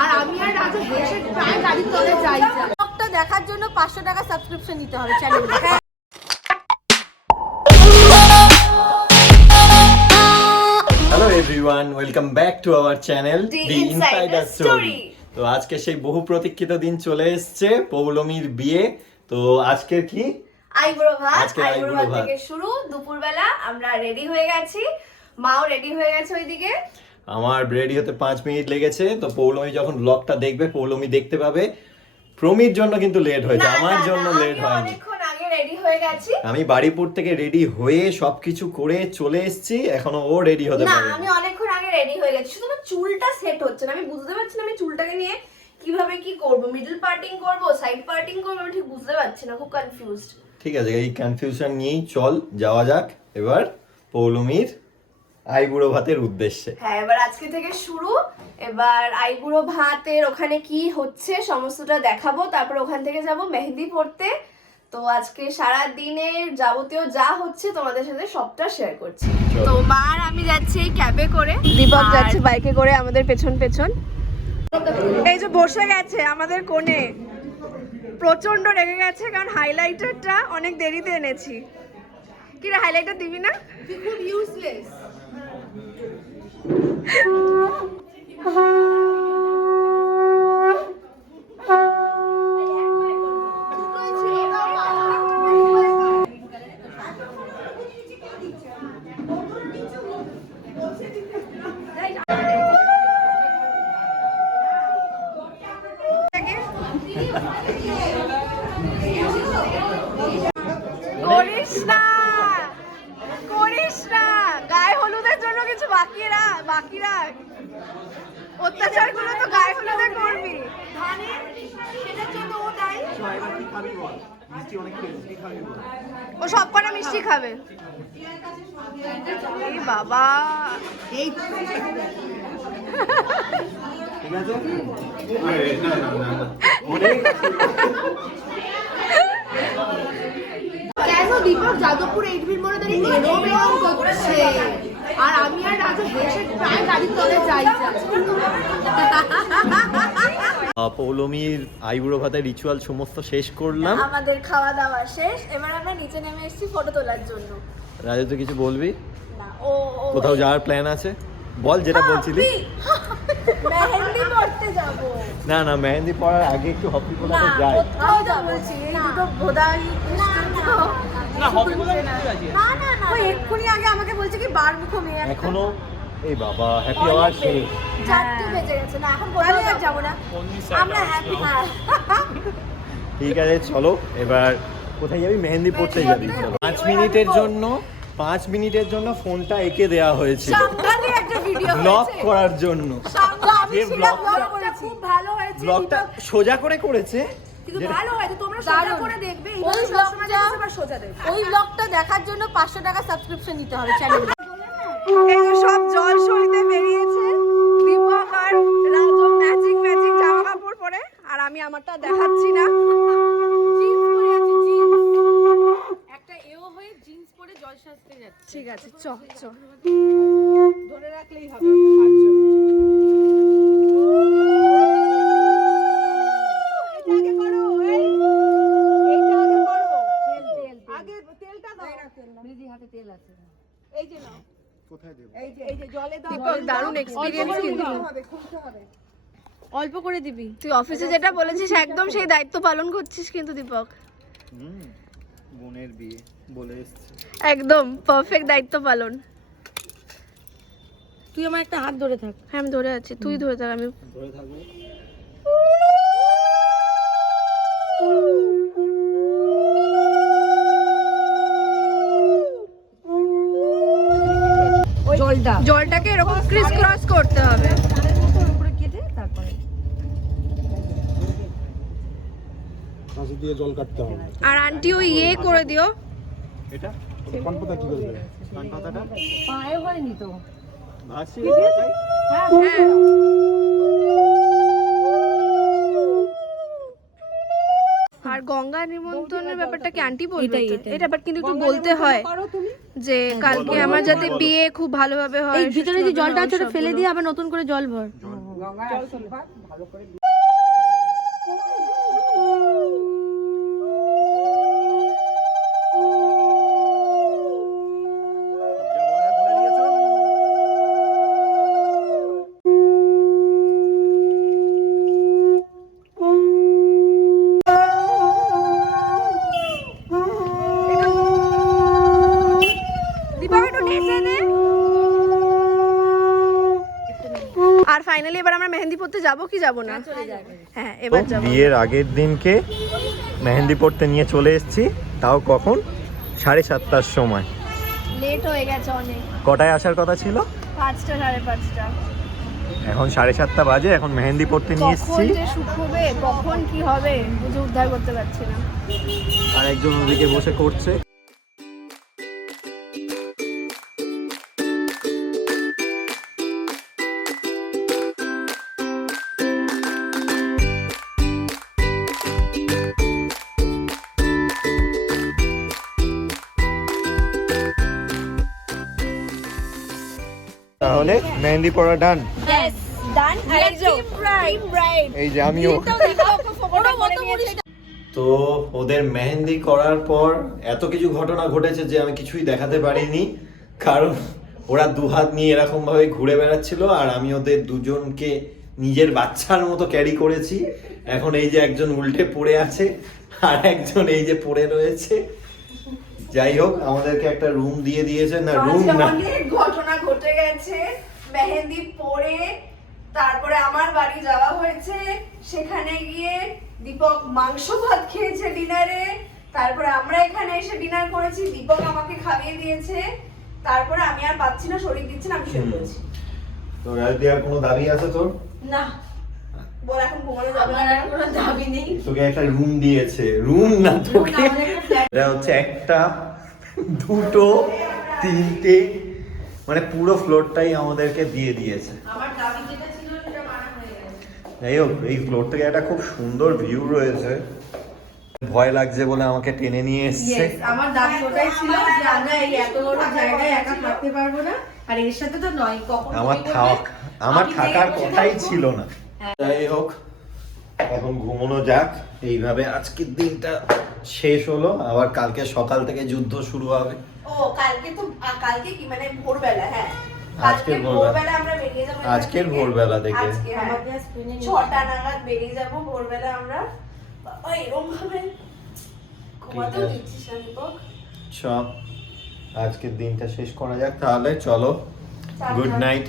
আর আমি আর রাজু হেসে প্রায় গাড়ির তলে যাই। দেখার জন্য 500 টাকা সাবস্ক্রিপশন নিতে হবে চ্যানেলে। Hello everyone, welcome back to our channel the insider story. তো আজকে সেই বহু প্রতীক্ষিত দিন চলে এসেছে, পৌলমীর বিয়ে। তো আজকের কি আইবুড়ো ভাত, আজকে আইবুড়ো ভাত থেকে শুরু। দুপুরবেলা আমরা রেডি হয়ে গেছি, মাও রেডি হয়ে গেছে ওইদিকে। আমার রেডি হতে 5 মিনিট লেগেছে। তো পৌলমী যখন ব্লগটা দেখবে, পৌলমী দেখতে পাবে প্রমির জন্য কিন্তু লেট হয়েছে, আমার জন্য লেট হয়নি। অনেকক্ষণ আগে রেডি হয়ে গেছি। আমি বাড়িপুর থেকে রেডি হয়ে সবকিছু করে চলে এসেছি, এখনো ও রেডি হতে না, পারে। আমি অনেকক্ষণ আগে রেডি হয়ে গেছি, শুধু চুলটা সেট হচ্ছে না। আমি বুঝতে পারছি না আমি চুলটাকে নিয়ে কিভাবে কি করব, মিডল পার্টিং করব, সাইড পার্টিং করব, আমি ঠিক বুঝতে পারছি না, খুব কনফিউজড। ঠিক আছে, এই কনফিউশন নিয়েই চল যাওয়া যাক এবার পৌলমীর আইবুড়ো ভাতের উদ্দেশ্যে। হ্যাঁ, এবার আজকে থেকে শুরু। এবার আইবুড়ো ভাতের ওখানে কি হচ্ছে সমস্তটা দেখাবো, তারপর ওখান থেকে যাব মেহেন্দি পড়তে। তো আজকে সারা দিনের যাবতীয় যা হচ্ছে তোমাদের সাথে সবটা শেয়ার করছি। তো মার আমি যাচ্ছি এই ক্যাবে করে, দীপক যাচ্ছে বাইকে করে আমাদের পেছন পেছন। এই যে বসে গেছে আমাদের কোণে, প্রচন্ড রেগে গেছে কারণ হাইলাইটারটা অনেক দেরিতে এনেছি। কি রে, হাইলাইটার দিবি না? তুই খুব ইউজলেস। করিস না, গায়ে হলুদের জন্য কিছু বাকি রাখ। অত্যাচার গুলো তো গায়ে হলুদে করবি। ও সব কটা মিষ্টি খাবে। এই বাবা, এই ঠিক আছে। কেন দীপক যাদবপুর 8 মোড়ে দাঁড়িয়ে এরকম করছে? আর আমি আর রাজু হেসে প্রায় গাড়ির তলে যাই। পৌলমীর আইবুড়ো ভাতের রিচুয়াল সমস্ত শেষ করলাম, আমাদের খাওয়া দাওয়া শেষ। এবার আমরা নিচে নেমে এসেছি ফটো তোলার জন্য। রাজু তুই কিছু বলবি? না, কোথাও যাওয়ার প্ল্যান আছে? বল যেটা বলছিলি। মেহেন্দি পড়তে যাব। না না, মেহেন্দি পড়ার আগে একটু হপি পোলাতে যাই। কোথাও যাব বলছি, এই দুটো বোধাই না হপি পোলা না না, ওই এক্ষুনি আগে আমাকে বলছে কি বার মুখো মেয়ে এখনো। এই বাবা, হ্যাপি আওয়ার শেষ, 4টা বেজে গেছে। না এখন কোথাও যাব না, আমরা হ্যাপি। ঠিক আছে চলো এবার কোথায় যাবি? মেহেন্দি পড়তে যাবি। 5 মিনিটের জন্য ফোনটা এঁকে দেওয়া হয়েছে সামনে একটা ভিডিও ব্লগ করার জন্য। আমি ব্লগটা খুব ভালো হয়েছে, ব্লগটা সোজা করে করেছে, কিন্তু ভালো হয়েছে। তোমরা সোজা করে দেখবে, এই ব্লগটা আবার সোজা দেখবে। ওই ব্লগটা দেখার জন্য 500 টাকা সাবস্ক্রিপশন নিতে হবে চ্যানেলে। এই যে সব জল সরিতে বেরিয়েছে, দীপক আর রাজু ম্যাচিং জামা কাপড় পরে, আর আমি আমারটা দেখাচ্ছি না। জিন্স পরে আছি, জিন্স একটা এও হয়ে জিন্স পরে জল সাজতে যাচ্ছে। ঠিক আছে, চ ধরে রাখলেই হবে। অল্প করে দিবি। তুই অফিসে যেটা বলেছিস একদম সেই দায়িত্ব পালন করছিস কিন্তু দীপক। বোনের বিয়ে বলে এসেছে, একদম পারফেক্ট দায়িত্ব পালন। তুই আমার একটা হাত ধরে থাক। হ্যাঁ আমি ধরে আছি, তুই ধরে থাক, আমি ধরে থাকবো। জলটাকে এরকম ক্রিস ক্রস করতে হবে। জল কাটতে হবে। আর আন্টি ওই ইয়ে করে দিও। এটা পান পাতা কি করবে? পান পাতাটা পায়ে হয়নি তো। ভাসি। হ্যাঁ আর গঙ্গা নিমন্ত্রণের ব্যাপারটা কি আন্টি বলবে? এটা বাট কিন্তু একটু বলতে হয় যে কালকে আমার যাতে বিয়ে খুব ভালোভাবে হয়। এই ভিতরে যে জলটা আছে ওটা ফেলে দিয়ে আবার নতুন করে জল ভর। আর ফাইনালি এবার আমরা মেহেন্দি পড়তে যাব কি যাব না? হ্যাঁ এবার যাব। বিয়ের আগের দিনকে মেহেন্দি পড়তে নিয়ে চলে এসেছি, তাও কখন 7:30টার সময়। লেট হয়ে গেছে অনেক। কটায় আসার কথা ছিল? 5টা 5:30টা। এখন 7:30 বাজে, এখন মেহেন্দি পড়তে নিয়ে কখন এসেছি। যে শুকোবে কখন কি হবে বুঝে উদ্ধার করতে পারছি না। আর একজন ওদিকে বসে করছে। তাহলে মেহেন্দি পড়া ডান। Yes, done. এই যে আমিও। তো ওদের মেহেন্দি করার পর এত কিছু ঘটনা ঘটেছে যে আমি কিছুই দেখাতে পারিনি, কারণ ওরা দুহাত নিয়ে এরকম ভাবে ঘুরে বেড়াচ্ছিল আর আমি ওদের দুজনকে নিজের বাচ্চার মতো ক্যারি করেছি। এখন এই যে একজন উল্টে পড়ে আছে আর একজন এই যে পড়ে রয়েছে। যাই হোক, আমাদেরকে একটা রুম দিয়ে দিয়েছে, না রুম না, অনেক ঘটনা ঘটে গেছে। মেহেন্দি পরে তারপরে আমার বাড়ি যাওয়া হয়েছে, সেখানে গিয়ে দীপক মাংস ভাত খেয়েছে ডিনারে, তারপরে আমরা এখানে এসে ডিনার করেছি, দীপক আমাকে খাইয়ে দিয়েছে, তারপরে আমি আর পাচ্ছি না, শরীর দিচ্ছে না, আমি শুয়ে পড়েছি। তো রাত দেওয়ার কোনো দাবি আছে তোর? না বল, এখন ঘুমানো যাবে না, আর কোনো দাবি নেই। তোকে একটা রুম দিয়েছে, রুম না তোকে। এটা হচ্ছে একটা, দুটো, তিনটে, মানে পুরো ফ্লোরটাই আমাদেরকে দিয়ে দিয়েছে। আমার দাবি যেটা ছিল সেটা মানা হয়ে গেছে। যাই হোক, এই ফ্লোর থেকে একটা খুব সুন্দর ভিউ রয়েছে। ভয় লাগছে বলে আমাকে টেনে নিয়ে এসছে। আমার দাবি ওটাই ছিল যে আমরা এই এত বড় জায়গায় একা থাকতে পারবো না, আর এর সাথে তো নয় কখন আমার থাকার কথাই ছিল না। যাই হোক, এখন ঘুমানো যাক। এইভাবে আজকের দিনটা শেষ হলো, আবার কালকে সকাল থেকে যুদ্ধ শুরু হবে। ও কালকে তো, কালকে কি মানে ভোরবেলা? হ্যাঁ আজকের ভোরবেলা আমরা বেরিয়ে যাবো। আজকের ভোরবেলা থেকে। আজকে হ্যাঁ, 6টা নাগাদ বেরিয়ে যাবো ভোরবেলা আমরা। বাবা এরকম ভাবে ঘুমাতেও দিচ্ছিস না দীপক। আজকের দিনটা শেষ করা যাক তাহলে। চলো, গুড নাইট।